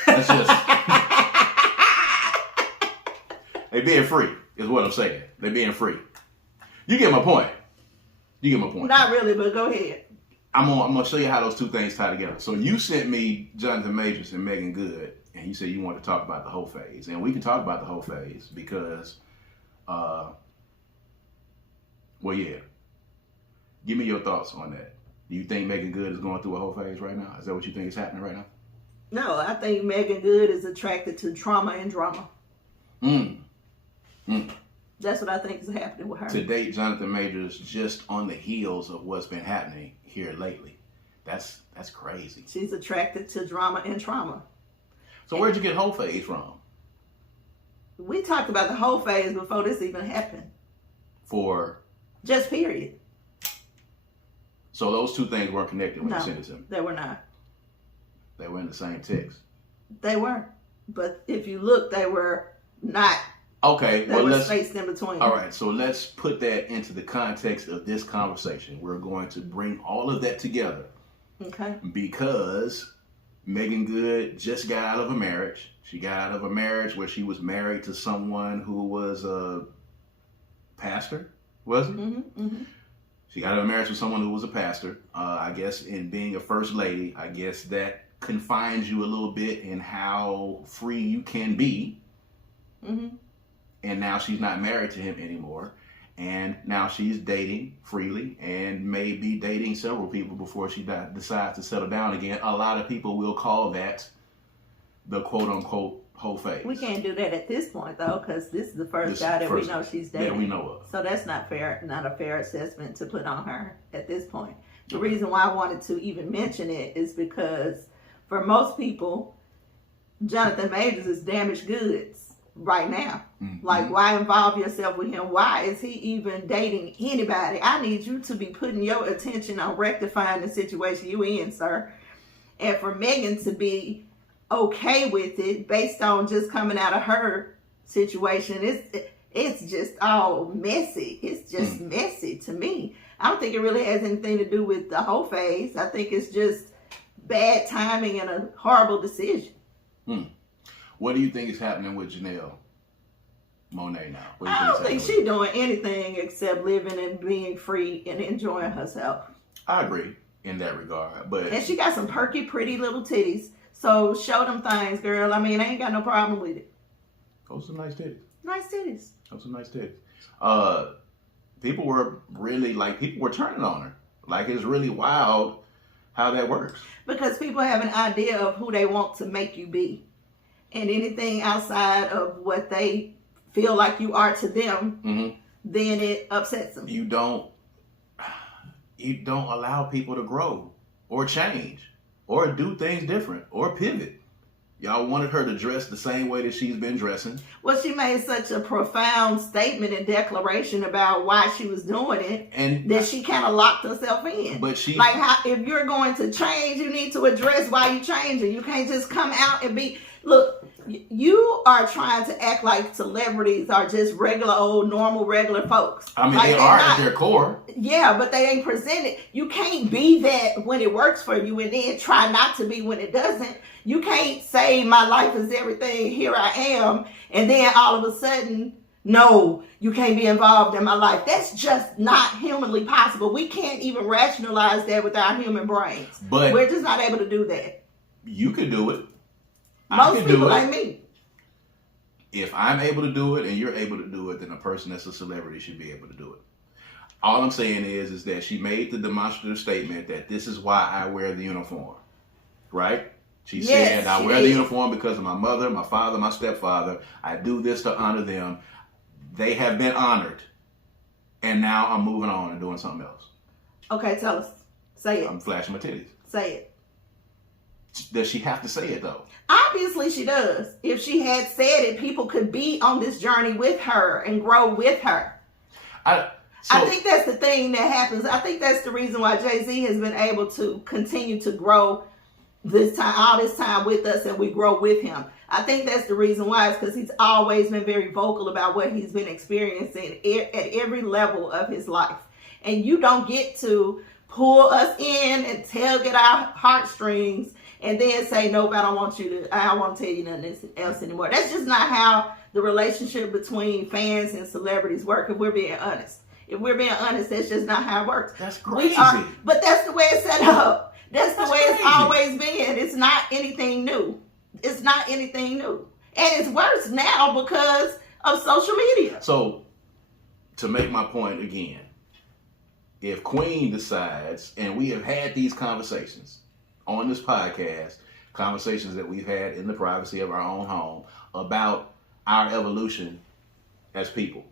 That's just they being free is what I'm saying. They being free. You get my point. Not really, but go ahead. I'm gonna show you how those two things tie together. So you sent me Jonathan Majors and Megan Good, and you said you want to talk about the whole phase, and we can talk about the whole phase because, well, yeah. Give me your thoughts on that. Do you think Megan Good is going through a whole phase right now? Is that what you think is happening right now? No, I think Megan Good is attracted to trauma and drama. That's what I think is happening with her. To date, Jonathan Majors just on the heels of what's been happening here lately. That's crazy. She's attracted to drama and trauma. So where'd you get whole phase from? We talked about the whole phase before this even happened. For? Just period. So those two things weren't connected when you sent it to me? They were not. They were in the same text? They were. But if you look, they were not. Okay. There was space in between. All right. So let's put that into the context of this conversation. We're going to bring all of that together. Okay. Because Megan Good just got out of a marriage. She got out of a marriage where she was married to someone who was a pastor, was it? She got out of a marriage with someone who was a pastor. I guess in being a first lady, I guess that confines you a little bit in how free you can be. And now she's not married to him anymore. And now she's dating freely and may be dating several people before she decides to settle down again. A lot of people will call that the quote-unquote whole phase. We can't do that at this point, though, because this is the first guy that we know she's dating. That we know of. So that's not fair, not a fair assessment to put on her at this point. The reason why I wanted to even mention it is because for most people, Jonathan Majors is damaged goods right now. Like, why involve yourself with him? Why is he even dating anybody? I need you to be putting your attention on rectifying the situation you in, sir. And for Megan to be okay with it based on just coming out of her situation, it's just all messy. It's just messy to me. I don't think it really has anything to do with the whole phase. I think it's just bad timing and a horrible decision. What do you think is happening with Janelle Monae now? I don't think she's doing anything except living and being free and enjoying herself. I agree in that regard, and she got some perky, pretty little titties. So show them things, girl. I mean, I ain't got no problem with it. Those are nice titties. Nice titties. Those are nice titties. People were turning on her. Like, it's really wild how that works. Because people have an idea of who they want to make you be. And anything outside of what they feel like you are to them, then it upsets them. You don't allow people to grow or change or do things different or pivot. Y'all wanted her to dress the same way that she's been dressing. Well, she made such a profound statement and declaration about why she was doing it, and that she kind of locked herself in. But she, like, if you're going to change, you need to address why you're changing. You can't just come out and be, look, you are trying to act like celebrities are just regular old normal regular folks. I mean, they are at their core. Yeah, but they ain't presented. You can't be that when it works for you and then try not to be when it doesn't. You can't say my life is everything, here I am, and then all of a sudden, no, you can't be involved in my life. That's just not humanly possible. We can't even rationalize that with our human brains. But we're just not able to do that. You could do it. Most people like me. If I'm able to do it and you're able to do it, then a person that's a celebrity should be able to do it. All I'm saying is that she made the demonstrative statement that this is why I wear the uniform, right? She said, I wear the uniform because of my mother, my father, my stepfather. I do this to honor them. They have been honored. And now I'm moving on and doing something else. Okay, tell us. Say it. I'm flashing my titties. Say it. Does she have to say it, though? Obviously she does. If she had said it, people could be on this journey with her and grow with her. I think that's the thing that happens. I think that's the reason why Jay-Z has been able to continue to grow all this time with us, and we grow with him. I think that's the reason why, is because he's always been very vocal about what he's been experiencing at every level of his life. And you don't get to pull us in and tug at our heartstrings and then say, nope, I don't want to tell you nothing else anymore. That's just not how the relationship between fans and celebrities work, if we're being honest. If we're being honest, that's just not how it works. That's crazy. But that's the way it's set up. That's the way it's always been. It's not anything new. It's not anything new. And it's worse now because of social media. So, to make my point again, if Queen decides, and we have had these conversations on this podcast, conversations that we've had in the privacy of our own home about our evolution as people.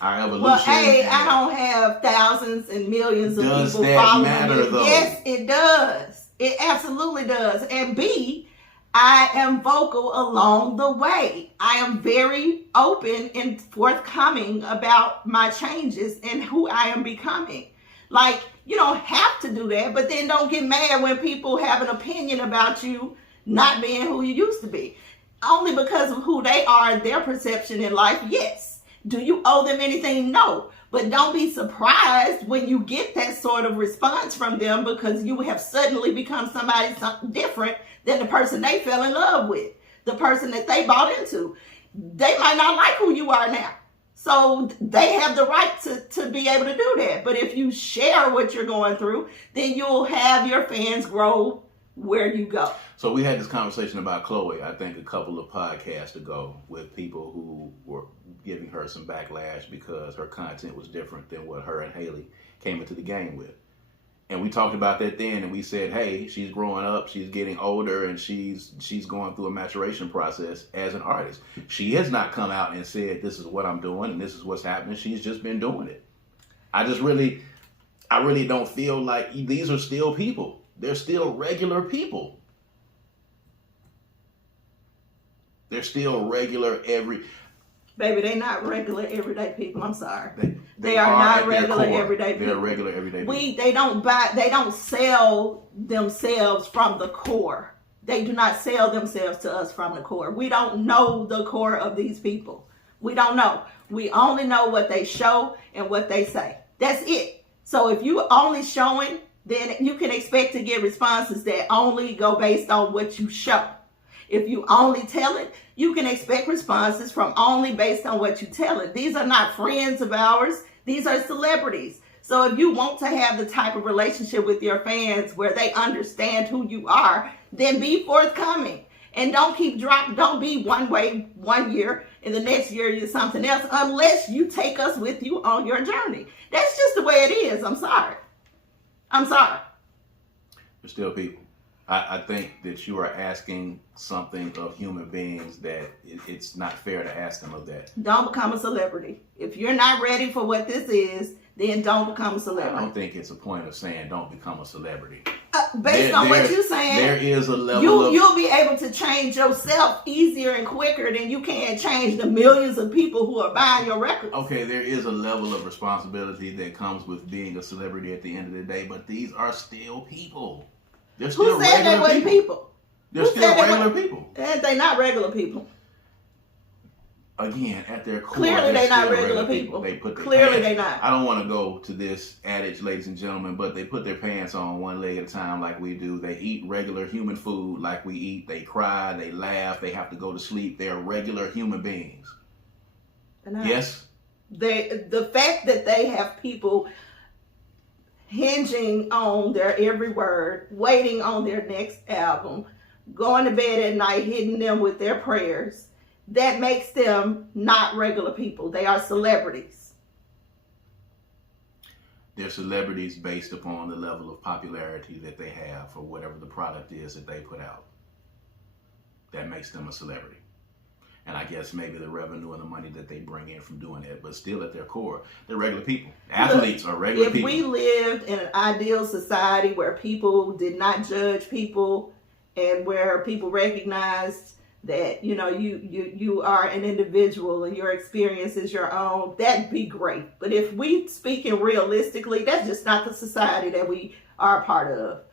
Our evolution. Well, A, I don't have thousands and millions of people following me. Does that matter, though? Yes, it does. It absolutely does. And B, I am vocal along the way. I am very open and forthcoming about my changes and who I am becoming. Like, you don't have to do that, but then don't get mad when people have an opinion about you not being who you used to be. Only because of who they are and their perception in life, yes. Do you owe them anything? No. But don't be surprised when you get that sort of response from them, because you have suddenly become somebody different than the person they fell in love with, the person that they bought into. They might not like who you are now. So they have the right to be able to do that. But if you share what you're going through, then you'll have your fans grow where you go. So we had this conversation about Chloe, I think a couple of podcasts ago, with people who were giving her some backlash because her content was different than what her and Haley came into the game with. And we talked about that then, and we said, hey, she's growing up, she's getting older, and she's going through a maturation process as an artist. She has not come out and said, this is what I'm doing and this is what's happening. She's just been doing it. I really don't feel like these are still people. They're still regular people. They're still regular Baby, they're not regular everyday people. I'm sorry. They are not regular everyday people. They're regular everyday people. They don't sell themselves from the core. They do not sell themselves to us from the core. We don't know the core of these people. We don't know. We only know what they show and what they say. That's it. So if you only showing, then you can expect to get responses that only go based on what you show. If you only tell it, you can expect responses from only based on what you tell it. These are not friends of ours. These are celebrities. So if you want to have the type of relationship with your fans where they understand who you are, then be forthcoming. And don't be one way one year and the next year you're something else, unless you take us with you on your journey. That's just the way it is. I'm sorry. We're still people. I think that you are asking something of human beings that it's not fair to ask them of that. Don't become a celebrity. If you're not ready for what this is, then don't become a celebrity. I don't think it's a point of saying don't become a celebrity. Based on what you're saying, there is a level you'll be able to change yourself easier and quicker than you can change the millions of people who are buying your records. Okay, there is a level of responsibility that comes with being a celebrity at the end of the day, but these are still people. They're still Who said they weren't people? They're still regular people. They're not regular people. Again, at their core, clearly they're not regular people. Clearly they're not. I don't want to go to this adage, ladies and gentlemen, but they put their pants on one leg at a time like we do. They eat regular human food like we eat. They cry, they laugh, they have to go to sleep. They are regular human beings. Yes? The fact that they have people hinging on their every word, waiting on their next album, going to bed at night, hitting them with their prayers, that makes them not regular people. They are celebrities. They're celebrities based upon the level of popularity that they have for whatever the product is that they put out. That makes them a celebrity. And I guess maybe the revenue and the money that they bring in from doing it, but still at their core, they're regular people. Athletes are regular people. If we lived in an ideal society where people did not judge people and where people recognized that, you know, you are an individual and your experience is your own, that'd be great. But if we speaking realistically, that's just not the society that we are a part of.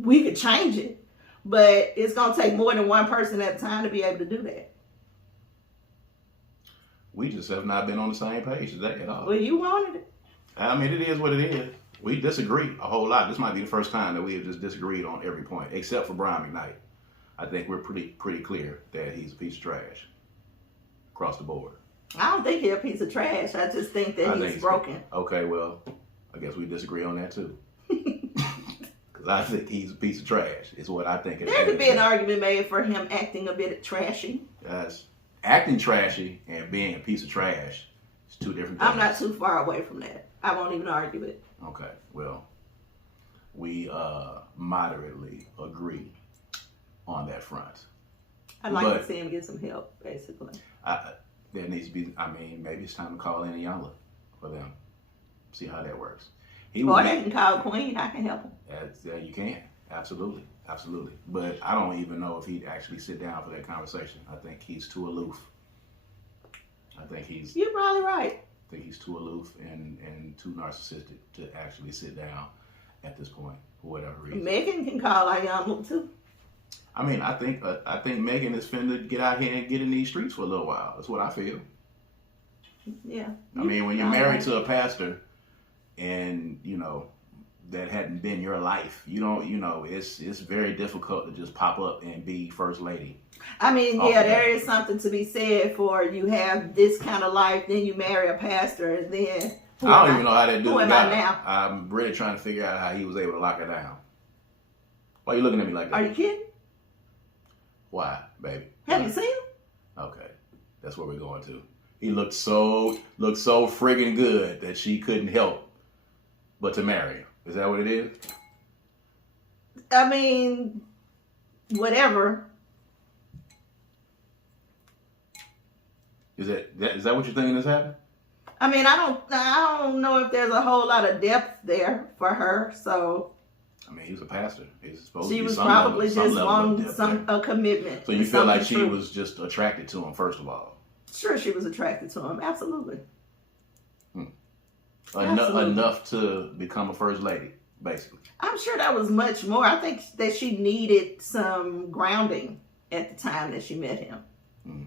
We could change it, but it's going to take more than one person at a time to be able to do that. We just have not been on the same page today at all. Well, you wanted it. I mean, it is what it is. We disagree a whole lot. This might be the first time that we have just disagreed on every point, except for Brian McKnight. I think we're pretty clear that he's a piece of trash across the board. I don't think he's a piece of trash. I just think that he's broken. Okay, well, I guess we disagree on that too. Because I think he's a piece of trash. Is what I think. There could be an argument made for him acting a bit trashy. Yes. Acting trashy and being a piece of trash is two different things. I'm not too far away from that. I won't even argue it. Okay, well, we moderately agree on that front. I'd like to see him get some help, basically. There needs to be, I mean, maybe it's time to call in a Yala for them. See how that works. Or they can call Queen. I can help him. Yeah, you can. Absolutely. Absolutely. But I don't even know if he'd actually sit down for that conversation. I think he's too aloof. You're probably right. I think he's too aloof and too narcissistic to actually sit down at this point for whatever reason. Megan can call Ayala too. I mean, I think Megan is finna get out here and get in these streets for a little while. That's what I feel. Yeah. I mean, when you're married to a pastor and, you know, that hadn't been your life, it's very difficult to just pop up and be first lady. I mean, yeah, there is something to be said for you have this kind of life, then you marry a pastor, and then I don't even know how that dude got it. Now? I'm really trying to figure out how he was able to lock her down. Why are you looking at me like that? Are you kidding? Why, baby? Have you seen him? Okay, that's where we're going to. He looked so friggin' good that she couldn't help but to marry him. Is that what it is? I mean, whatever. Is that what you're thinking is happening? I mean, I don't know if there's a whole lot of depth there for her. So, I mean, he was a pastor. He's supposed she to be was some probably level, just some wanting a commitment. So you feel like she was just attracted to him first of all? Sure, she was attracted to him. Absolutely. Enough to become a first lady, basically. I'm sure that was much more. I think that she needed some grounding at the time that she met him.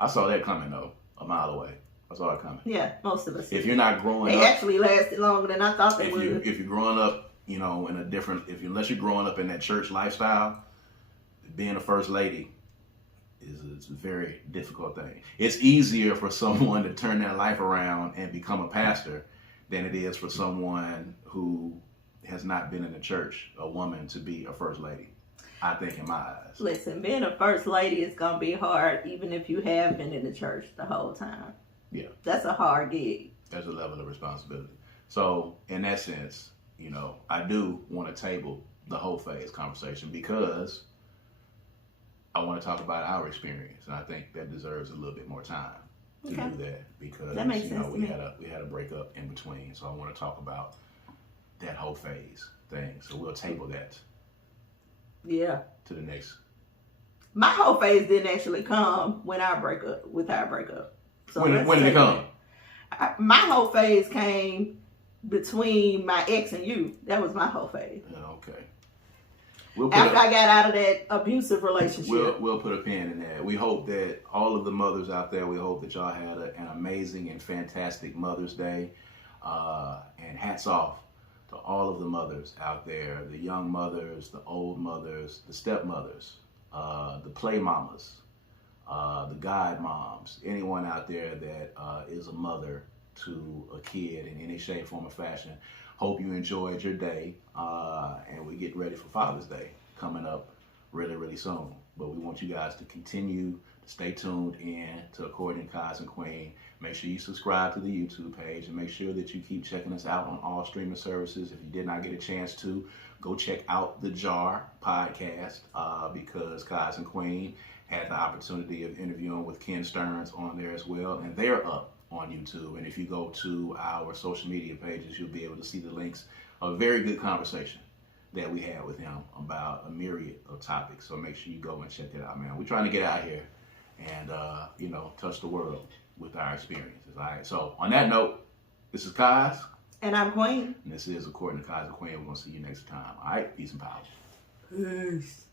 I saw that coming though, a mile away. I saw it coming. Yeah, most of us. If you're not growing up, they actually lasted longer than I thought they would. If you're growing up, you know, in a different, unless you're growing up in that church lifestyle, being a first lady is a very difficult thing. It's easier for someone to turn their life around and become a pastor than it is for someone who has not been in the church, a woman, to be a first lady. I think in my eyes. Listen, being a first lady is going to be hard even if you have been in the church the whole time. Yeah. That's a hard gig. There's a level of responsibility. So in that sense, you know, I do want to table the whole phase conversation because I want to talk about our experience. And I think that deserves a little bit more time to do that because that makes sense we had a breakup in between. So I want to talk about that whole phase thing. So we'll table that. Yeah. To the next. My whole phase didn't actually come with our breakup. So when did it come? My whole phase came between my ex and you. That was my whole phase. Okay. After I got out of that abusive relationship. We'll put a pin in that. We hope that all of the mothers out there, we hope that y'all had an amazing and fantastic Mother's Day. And hats off to all of the mothers out there, the young mothers, the old mothers, the stepmothers, the play mamas, the guide moms, anyone out there that is a mother to a kid in any shape, form, or fashion. Hope you enjoyed your day, and we get ready for Father's Day coming up really, really soon. But we want you guys to continue to stay tuned in to According to Kaz Queen. Make sure you subscribe to the YouTube page, and make sure that you keep checking us out on all streaming services. If you did not get a chance to, go check out the Jar podcast because Kaz Queen had the opportunity of interviewing with Ken Stearns on there as well, and they're up on YouTube. And if you go to our social media pages, you'll be able to see the links of a very good conversation that we had with him about a myriad of topics. So make sure you go and check that out, man. We're trying to get out here and, touch the world with our experiences. All right. So on that note, this is Kaz. And I'm Queen. And this is According to Kaz Queen. We're going to see you next time. All right. Peace and power. Peace.